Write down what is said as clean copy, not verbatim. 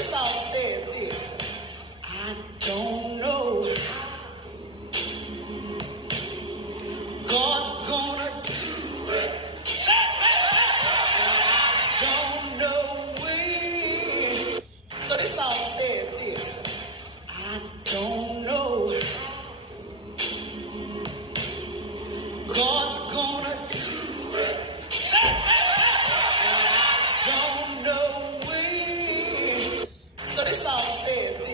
this song says this. I don't know God's gonna do it. Don't know when. So this song says this. I don't know God's gonna do it. Don't know when. So this song says this.